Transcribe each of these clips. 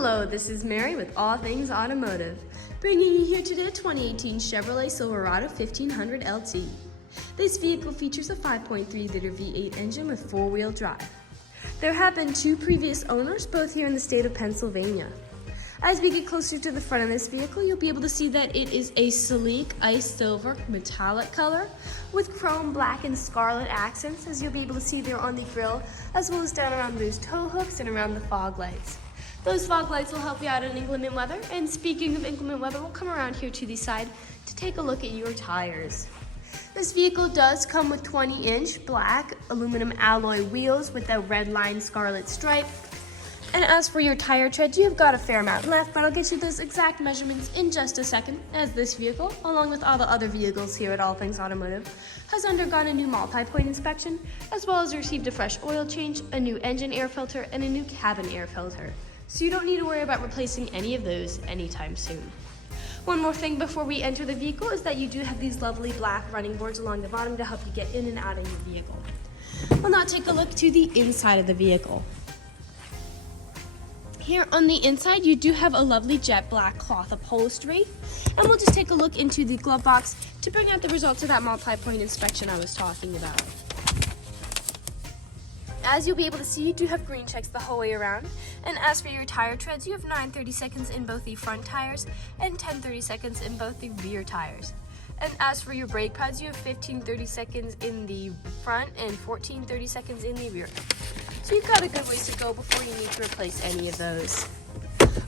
Hello, this is Mary with All Things Automotive, bringing you here today a 2018 Chevrolet Silverado 1500 LT. This vehicle features a 5.3-liter V8 engine with four-wheel drive. There have been two previous owners, both here in the state of Pennsylvania. As we get closer to the front of this vehicle, you'll be able to see that it is a sleek ice silver metallic color with chrome black and scarlet accents, as you'll be able to see there on the grille, as well as down around those tow hooks and around the fog lights. Those fog lights will help you out in inclement weather, and speaking of inclement weather, we'll come around here to the side to take a look at your tires. This vehicle does come with 20-inch black aluminum alloy wheels with a Redline scarlet stripe. And as for your tire tread, you've got a fair amount left, but I'll get you those exact measurements in just a second, as this vehicle, along with all the other vehicles here at All Things Automotive, has undergone a new multi-point inspection, as well as received a fresh oil change, a new engine air filter, and a new cabin air filter. So you don't need to worry about replacing any of those anytime soon. One more thing before we enter the vehicle is that you do have these lovely black running boards along the bottom to help you get in and out of your vehicle. We'll now take a look to the inside of the vehicle. Here on the inside, you do have a lovely jet black cloth upholstery, and we'll just take a look into the glove box to bring out the results of that multi-point inspection I was talking about. As you'll be able to see, you do have green checks the whole way around, and as for your tire treads, you have 9/32 in both the front tires and 10/32 in both the rear tires. And as for your brake pads, you have 15/32 in the front and 14/32 in the rear. So you've got a good ways to go before you need to replace any of those.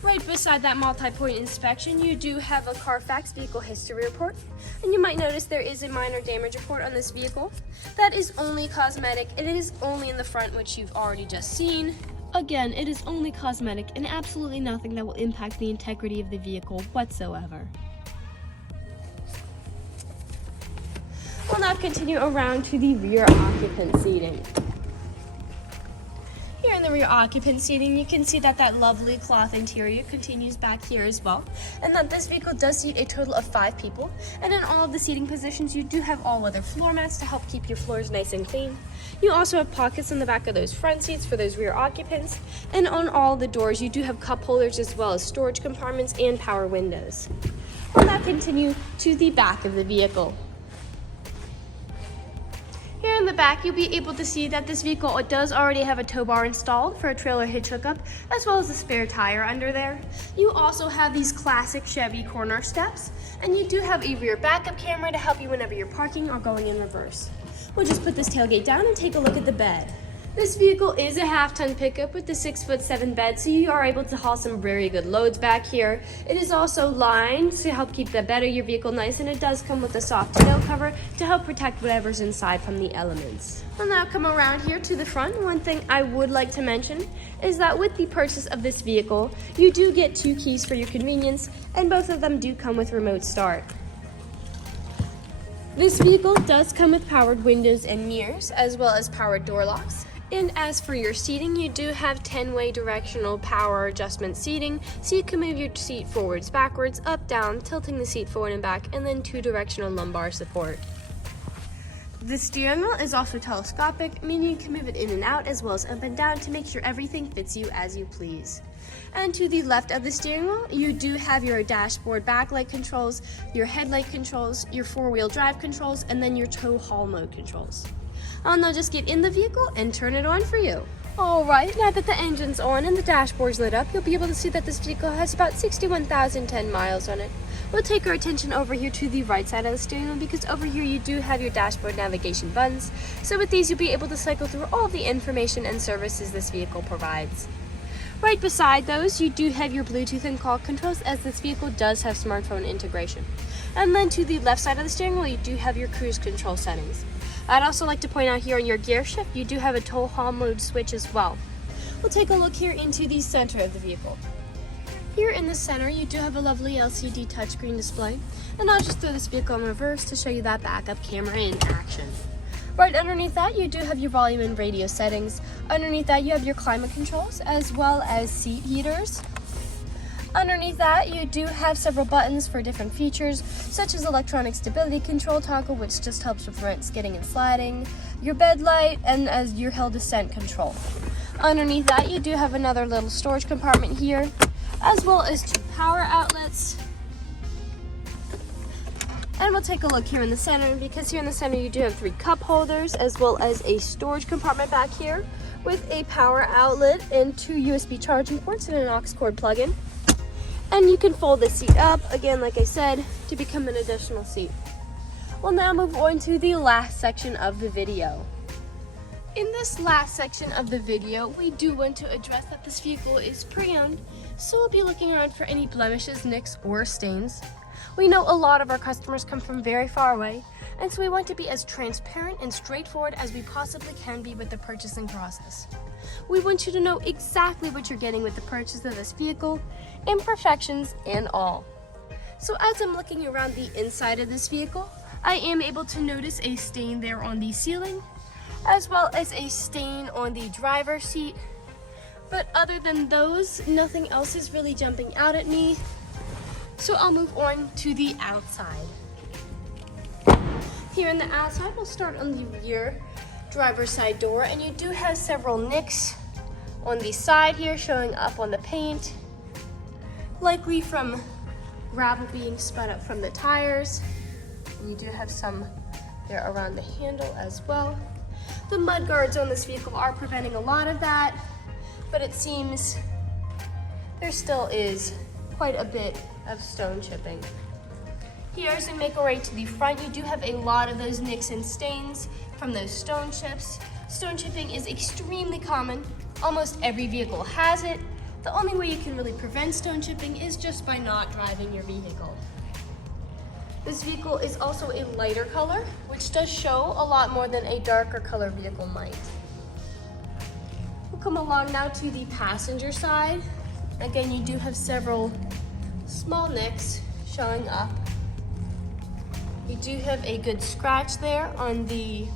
Right beside that multi-point inspection, you do have a Carfax vehicle history report, and you might notice there is a minor damage report on this vehicle. That is only cosmetic, and it is only in the front, which you've already just seen. Again, it is only cosmetic and absolutely nothing that will impact the integrity of the vehicle whatsoever. We'll now continue around to the rear occupant seating. Here in the rear occupant seating, you can see that that lovely cloth interior continues back here as well, and that this vehicle does seat a total of 5 people, and in all of the seating positions you do have all-weather floor mats to help keep your floors nice and clean. You also have pockets in the back of those front seats for those rear occupants, and on all the doors you do have cup holders as well as storage compartments and power windows. We'll now continue to the back of the vehicle. Here in the back, you'll be able to see that this vehicle does already have a tow bar installed for a trailer hitch hookup, as well as a spare tire under there. You also have these classic Chevy corner steps, and you do have a rear backup camera to help you whenever you're parking or going in reverse. We'll just put this tailgate down and take a look at the bed. This vehicle is a half-ton pickup with the 6'7" bed, so you are able to haul some very good loads back here. It is also lined to help keep the bed of your vehicle nice, and it does come with a soft tonneau cover to help protect whatever's inside from the elements. We'll now come around here to the front. One thing I would like to mention is that with the purchase of this vehicle, you do get 2 keys for your convenience, and both of them do come with remote start. This vehicle does come with powered windows and mirrors, as well as powered door locks. And as for your seating, you do have 10-way directional power adjustment seating, so you can move your seat forwards, backwards, up, down, tilting the seat forward and back, and then 2 directional lumbar support. The steering wheel is also telescopic, meaning you can move it in and out as well as up and down to make sure everything fits you as you please. And to the left of the steering wheel, you do have your dashboard backlight controls, your headlight controls, your 4-wheel drive controls, and then your tow haul mode controls. I'll now just get in the vehicle and turn it on for you. Alright, now that the engine's on and the dashboard's lit up, you'll be able to see that this vehicle has about 61,010 miles on it. We'll take our attention over here to the right side of the steering wheel, because over here you do have your dashboard navigation buttons. So with these, you'll be able to cycle through all the information and services this vehicle provides. Right beside those, you do have your Bluetooth and call controls, as this vehicle does have smartphone integration. And then to the left side of the steering wheel, you do have your cruise control settings. I'd also like to point out here on your gear shift, you do have a tow haul mode switch as well. We'll take a look here into the center of the vehicle. Here in the center, you do have a lovely LCD touchscreen display, and I'll just throw this vehicle in reverse to show you that backup camera in action. Right underneath that, you do have your volume and radio settings. Underneath that, you have your climate controls as well as seat heaters. Underneath that, you do have several buttons for different features, such as electronic stability control toggle, which just helps with prevent skidding and sliding, your bed light, and as your hill descent control. Underneath that, you do have another little storage compartment here. as well as 2 power outlets. And we'll take a look here in the center, because here in the center you do have 3 cup holders as well as a storage compartment back here with a power outlet and 2 USB charging ports and an aux cord plug-in. And you can fold the seat up, again, like I said, to become an additional seat. We'll now move on to the last section of the video. In this last section of the video, we do want to address that this vehicle is pre-owned, so we'll be looking around for any blemishes, nicks, or stains. We know a lot of our customers come from very far away, and so we want to be as transparent and straightforward as we possibly can be with the purchasing process. We want you to know exactly what you're getting with the purchase of this vehicle, imperfections and all. So as I'm looking around the inside of this vehicle, I am able to notice a stain there on the ceiling, as well as a stain on the driver's seat. But other than those, nothing else is really jumping out at me. So I'll move on to the outside. Here in the outside, we'll start on the rear driver's side door, and you do have several nicks on the side here showing up on the paint, likely from gravel being spun up from the tires. And you do have some there around the handle as well. The mud guards on this vehicle are preventing a lot of that, but it seems there still is quite a bit of stone chipping. Here, as we make our way to the front, you do have a lot of those nicks and stains from those stone chips. Stone chipping is extremely common. Almost every vehicle has it. The only way you can really prevent stone chipping is just by not driving your vehicle. This vehicle is also a lighter color, which does show a lot more than a darker color vehicle might. We'll come along now to the passenger side. Again, you do have several small nicks showing up. You do have a good scratch there on the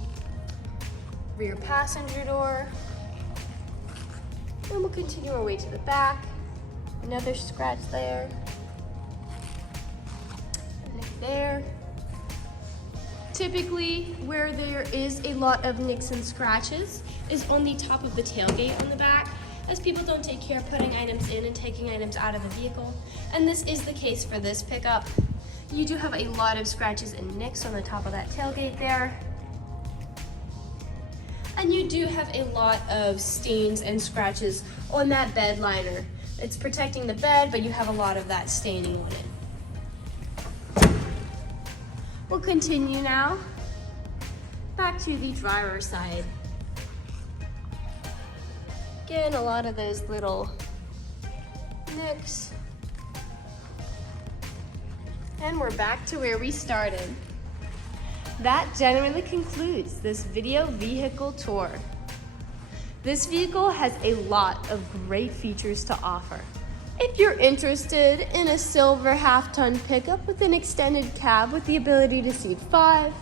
rear passenger door. And we'll continue our way to the back. Another scratch there. A nick there. Typically, where there is a lot of nicks and scratches is on the top of the tailgate on the back, as people don't take care of putting items in and taking items out of the vehicle. And this is the case for this pickup. You do have a lot of scratches and nicks on the top of that tailgate there. And you do have a lot of stains and scratches on that bed liner. It's protecting the bed, but you have a lot of that staining on it. We'll continue now back to the driver's side. Again, a lot of those little nicks. And we're back to where we started. That generally concludes this video vehicle tour. This vehicle has a lot of great features to offer. If you're interested in a silver half-ton pickup with an extended cab with the ability to seat 5,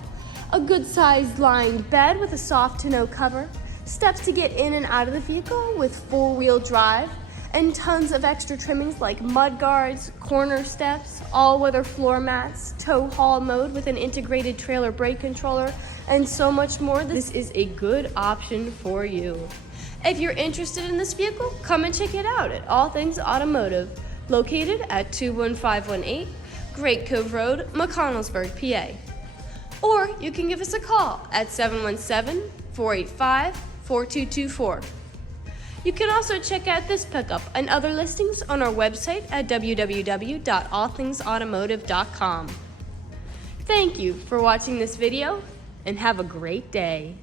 a good-sized lined bed with a soft tonneau cover, steps to get in and out of the vehicle with four-wheel drive, and tons of extra trimmings like mud guards, corner steps, all-weather floor mats, tow haul mode with an integrated trailer brake controller, and so much more, this is a good option for you. If you're interested in this vehicle, come and check it out at All Things Automotive, located at 21518 Great Cove Road, McConnellsburg, PA. Or you can give us a call at 717-485-4224. You can also check out this pickup and other listings on our website at www.allthingsautomotive.com. Thank you for watching this video, and have a great day.